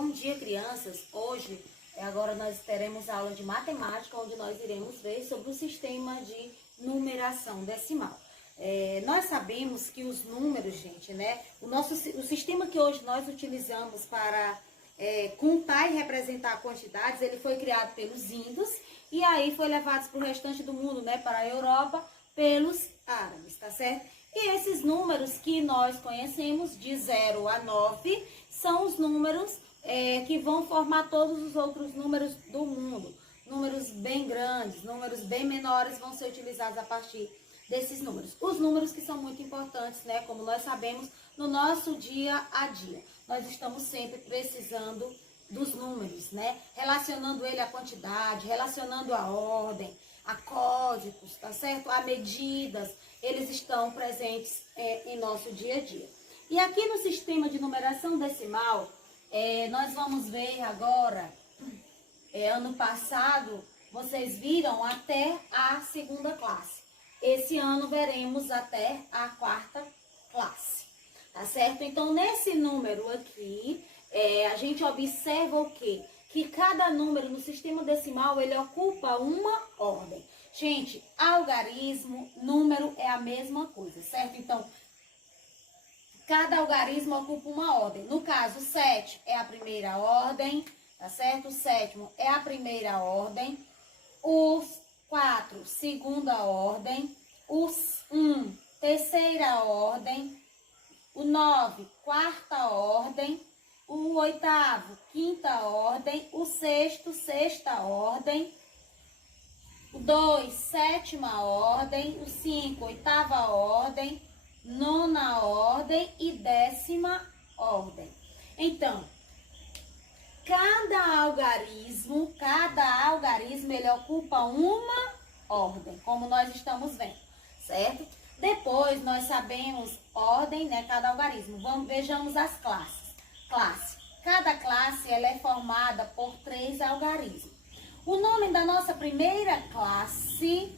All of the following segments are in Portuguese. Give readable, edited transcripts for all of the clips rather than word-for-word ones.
Bom dia, crianças. Hoje, agora nós teremos aula de matemática, onde nós iremos ver sobre o sistema de numeração decimal. Nós sabemos que os números, gente, né? O sistema que hoje nós utilizamos para contar e representar quantidades, ele foi criado pelos índios e aí foi levado para o restante do mundo, né? Para a Europa, pelos árabes, tá certo? E esses números que nós conhecemos, de 0 a 9, são os números que vão formar todos os outros números do mundo. Números bem grandes, números bem menores vão ser utilizados a partir desses números. Os números que são muito importantes, né? Como nós sabemos, no nosso dia a dia. Nós estamos sempre precisando dos números, né? Relacionando ele à quantidade, relacionando a ordem, a códigos, tá certo? A medidas, eles estão presentes em nosso dia a dia. E aqui no sistema de numeração decimal, nós vamos ver agora, ano passado, vocês viram até a segunda classe. Esse ano veremos até a quarta classe, tá certo? Então, nesse número aqui, a gente observa o quê? Que cada número no sistema decimal, ele ocupa uma ordem. Gente, algarismo, número é a mesma coisa, certo? Então, cada algarismo ocupa uma ordem. No caso, 7 é a primeira ordem, tá certo? O sétimo é a primeira ordem. Os 4, segunda ordem. Os 1, terceira ordem. O 9, quarta ordem. O 8º, quinta ordem. O 6º, sexta ordem. O 2, sétima ordem. O 5, oitava ordem. Nona ordem e 10ª ordem. Então, cada algarismo ele ocupa uma ordem, como nós estamos vendo, certo? Depois nós sabemos ordem, né, cada algarismo. Vejamos as classes. Cada classe ela é formada por 3 algarismos. O nome da nossa primeira classe,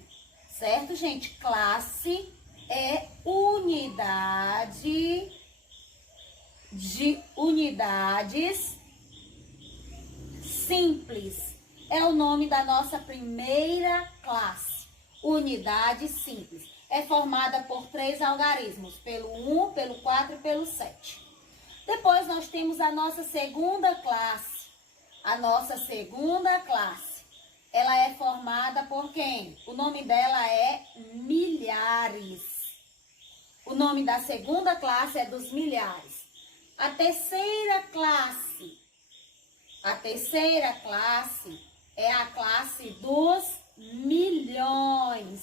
certo, gente? Classe é unidade de unidades simples. É o nome da nossa primeira classe. Unidade simples. É formada por 3 algarismos, pelo 1, pelo 4 e pelo 7. Depois nós temos a nossa segunda classe. A nossa segunda classe. Ela é formada por quem? O nome dela é milhares. O nome da segunda classe é dos milhares. A terceira classe é a classe dos milhões.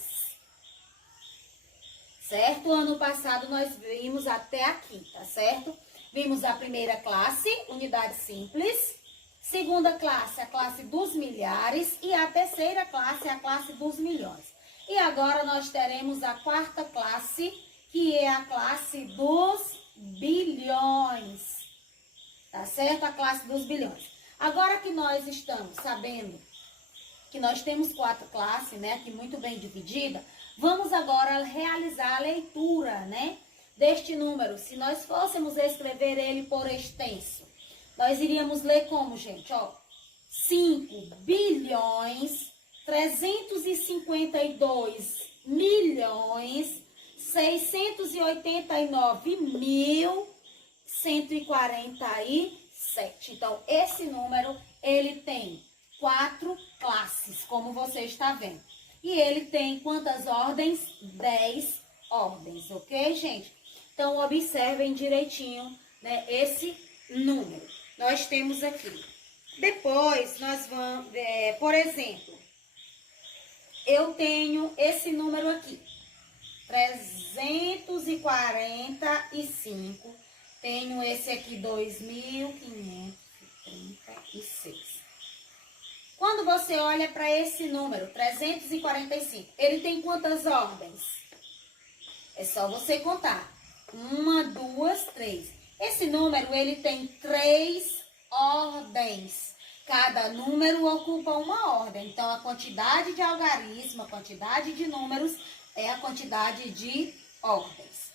Certo? Ano passado nós vimos até aqui, tá certo? Vimos a primeira classe, unidade simples. Segunda classe, a classe dos milhares. E a terceira classe, a classe dos milhões. E agora nós teremos a quarta classe, que é a classe dos bilhões. Tá certo? A classe dos bilhões. Agora que nós estamos sabendo que nós temos 4 classes, né? Aqui muito bem dividida. Vamos agora realizar a leitura, né? Deste número. Se nós fôssemos escrever ele por extenso, nós iríamos ler como, gente? Ó, 5 bilhões, 352 milhões, 689.147. Então, esse número, ele tem 4 classes, como você está vendo. E ele tem quantas ordens? 10 ordens, ok, gente? Então, observem direitinho, né, esse número. Nós temos aqui. Depois, nós vamos, por exemplo, eu tenho esse número aqui. 345. Tenho esse aqui, 2.536. Quando você olha para esse número, 345, ele tem quantas ordens? É só você contar. 1, 2, 3. Esse número, ele tem 3 ordens. Cada número ocupa uma ordem. Então, a quantidade de algarismo, a quantidade de números é a quantidade de ordens.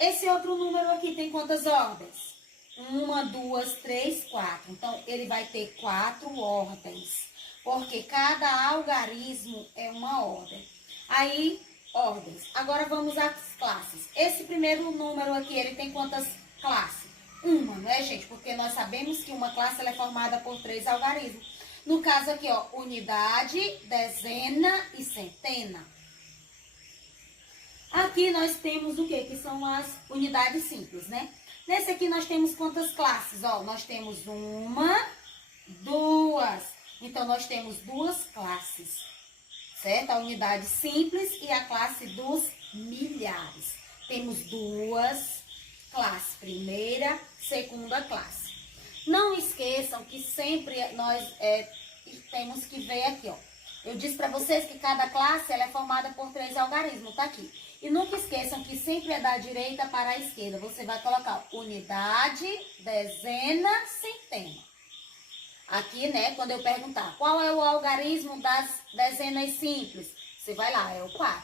Esse outro número aqui tem quantas ordens? 1, 2, 3, 4. Então, ele vai ter 4 ordens, porque cada algarismo é uma ordem. Aí, ordens. Agora, vamos às classes. Esse primeiro número aqui, ele tem quantas classes? Uma, né, gente? Porque nós sabemos que uma classe ela é formada por 3 algarismos. No caso aqui, ó, unidade, dezena e centena. Aqui nós temos o quê? Que são as unidades simples, né? Nesse aqui nós temos quantas classes? Ó, nós temos 1, 2. Então, nós temos 2 classes, certo? A unidade simples e a classe dos milhares. Temos 2 classes, primeira, segunda classe. Não esqueçam que sempre nós temos que ver aqui, ó. Eu disse para vocês que cada classe ela é formada por 3 algarismos, tá aqui. E nunca esqueçam que sempre é da direita para a esquerda. Você vai colocar unidade, dezena, centena. Aqui, né, quando eu perguntar qual é o algarismo das dezenas simples, você vai lá, é o 4.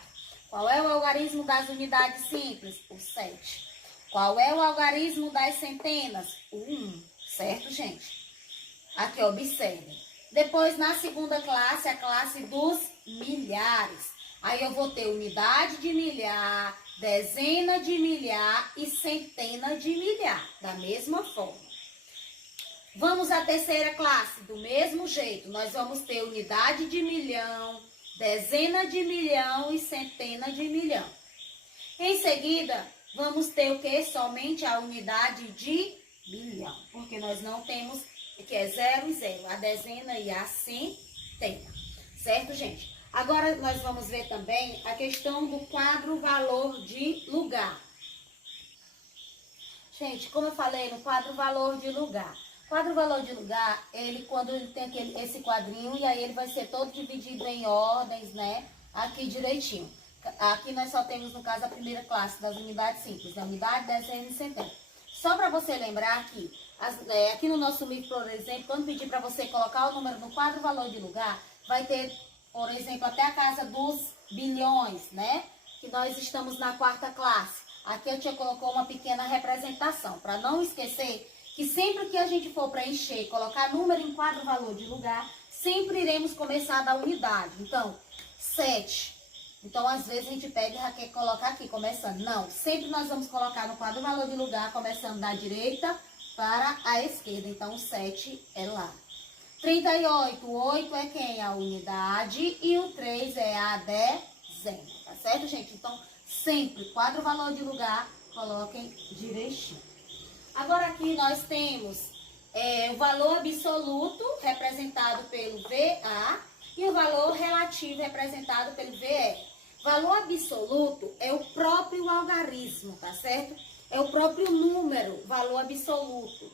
Qual é o algarismo das unidades simples? O 7. Qual é o algarismo das centenas? O 1, certo, gente? Aqui, observem. Depois, na segunda classe, a classe dos milhares. Aí eu vou ter unidade de milhar, dezena de milhar e centena de milhar, da mesma forma. Vamos à terceira classe, do mesmo jeito. Nós vamos ter unidade de milhão, dezena de milhão e centena de milhão. Em seguida, vamos ter o que? Somente a unidade de milhão, porque nós não temos, que é 0 e 0, a dezena e a centena. Certo, gente? Agora, nós vamos ver também a questão do quadro valor de lugar. Gente, como eu falei, no quadro valor de lugar. Quadro valor de lugar, ele quando ele tem esse quadrinho, e aí ele vai ser todo dividido em ordens, né? Aqui direitinho. Aqui nós só temos, no caso, a primeira classe das unidades simples, da unidade, dezena e centena. Só para você lembrar que, aqui no nosso livro, por exemplo, quando pedir para você colocar o número no quadro valor de lugar, vai ter, por exemplo, até a casa dos bilhões, né? Que nós estamos na 4ª classe. Aqui a tia colocou uma pequena representação, para não esquecer que sempre que a gente for preencher e colocar número em quadro valor de lugar, sempre iremos começar da unidade. Então, 7. Então, às vezes a gente pega e já quer colocar aqui, começando. Não, sempre nós vamos colocar no quadro valor de lugar, começando da direita para a esquerda. Então, o 7 é lá. 38, o 8 é quem? A unidade e o 3 é a dezena, tá certo, gente? Então, sempre, quadro valor de lugar, coloquem direitinho. Agora aqui nós temos o valor absoluto, representado pelo VA, e o valor relativo, representado pelo VE. Valor absoluto é o próprio algarismo, tá certo? É o próprio número, valor absoluto.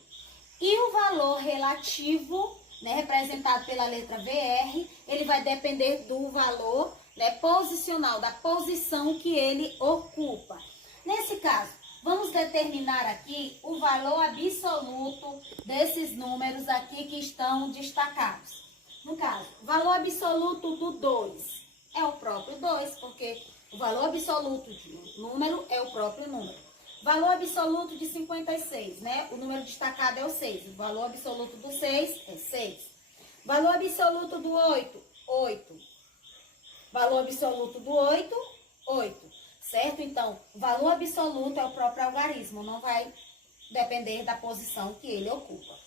E o valor relativo, né, representado pela letra VR, ele vai depender do valor, né, posicional, da posição que ele ocupa. Nesse caso, vamos determinar aqui o valor absoluto desses números aqui que estão destacados. No caso, valor absoluto do 2 é o próprio 2, porque o valor absoluto de um número é o próprio número. Valor absoluto de 56, né? O número destacado é o 6. O valor absoluto do 6 é 6. Valor absoluto do 8, 8. Valor absoluto do 8, 8. Certo? Então, o valor absoluto é o próprio algarismo, não vai depender da posição que ele ocupa.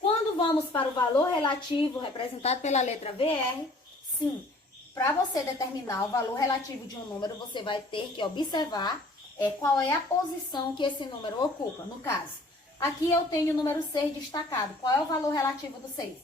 Quando vamos para o valor relativo, representado pela letra VR, sim, para você determinar o valor relativo de um número, você vai ter que observar qual é a posição que esse número ocupa. No caso, aqui eu tenho o número 6 destacado. Qual é o valor relativo do 6?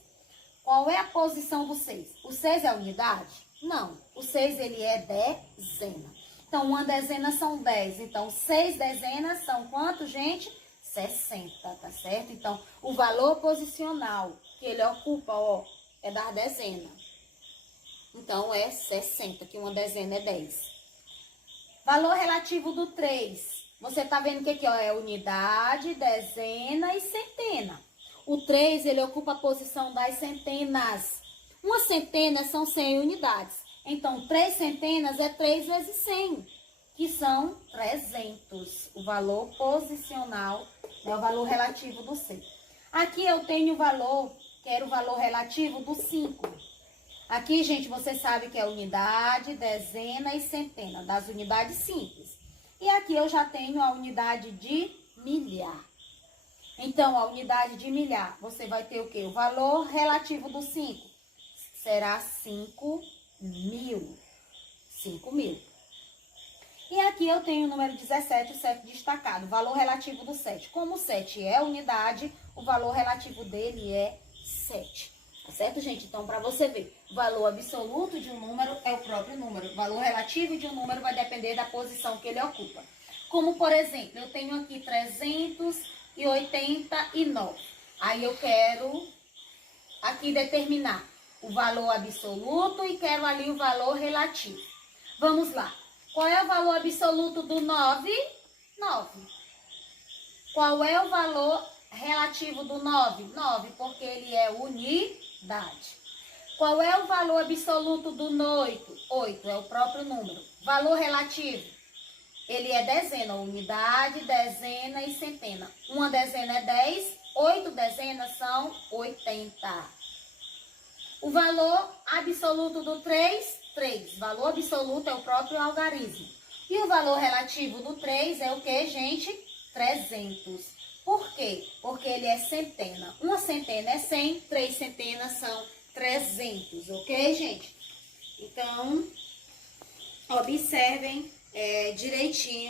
Qual é a posição do 6? O 6 é unidade? Não. O 6 ele é dezena. Então, uma dezena são 10. Então, 6 dezenas são quanto, gente? 60, tá certo? Então, o valor posicional que ele ocupa, ó, é da dezena. Então, é 60, que uma dezena é 10. Valor relativo do 3. Você tá vendo que aqui, ó, é unidade, dezena e centena. O 3, ele ocupa a posição das centenas. Uma centena são 100 unidades. Então, 3 centenas é 3 vezes 100, que são 300. O valor posicional né? O valor relativo do 100. Aqui eu tenho o valor, quero o valor relativo do 5. Aqui, gente, você sabe que é unidade, dezena e centena, das unidades simples. E aqui eu já tenho a unidade de milhar. Então, a unidade de milhar, você vai ter o quê? O valor relativo do 5 será 5.000. 5.000. E aqui eu tenho o número 17, o 7 destacado, o valor relativo do 7. Como o 7 é unidade, o valor relativo dele é 7. Tá certo, gente? Então, para você ver, o valor absoluto de um número é o próprio número. O valor relativo de um número vai depender da posição que ele ocupa. Como, por exemplo, eu tenho aqui 389. Aí eu quero aqui determinar o valor absoluto e quero ali o valor relativo. Vamos lá. Qual é o valor absoluto do 9? 9. Qual é o valor relativo do 9? 9, porque ele é unidade. Qual é o valor absoluto do 8? 8 é o próprio número. Valor relativo? Ele é dezena, unidade, dezena e centena. Uma dezena é 10, 8 dezenas são 80. O valor absoluto do 3? 3. Valor absoluto é o próprio algarismo. E o valor relativo do 3 é o que, gente? 300. Por quê? Porque ele é centena. Uma centena é 100, 3 centenas são 300, ok, gente? Então, observem direitinho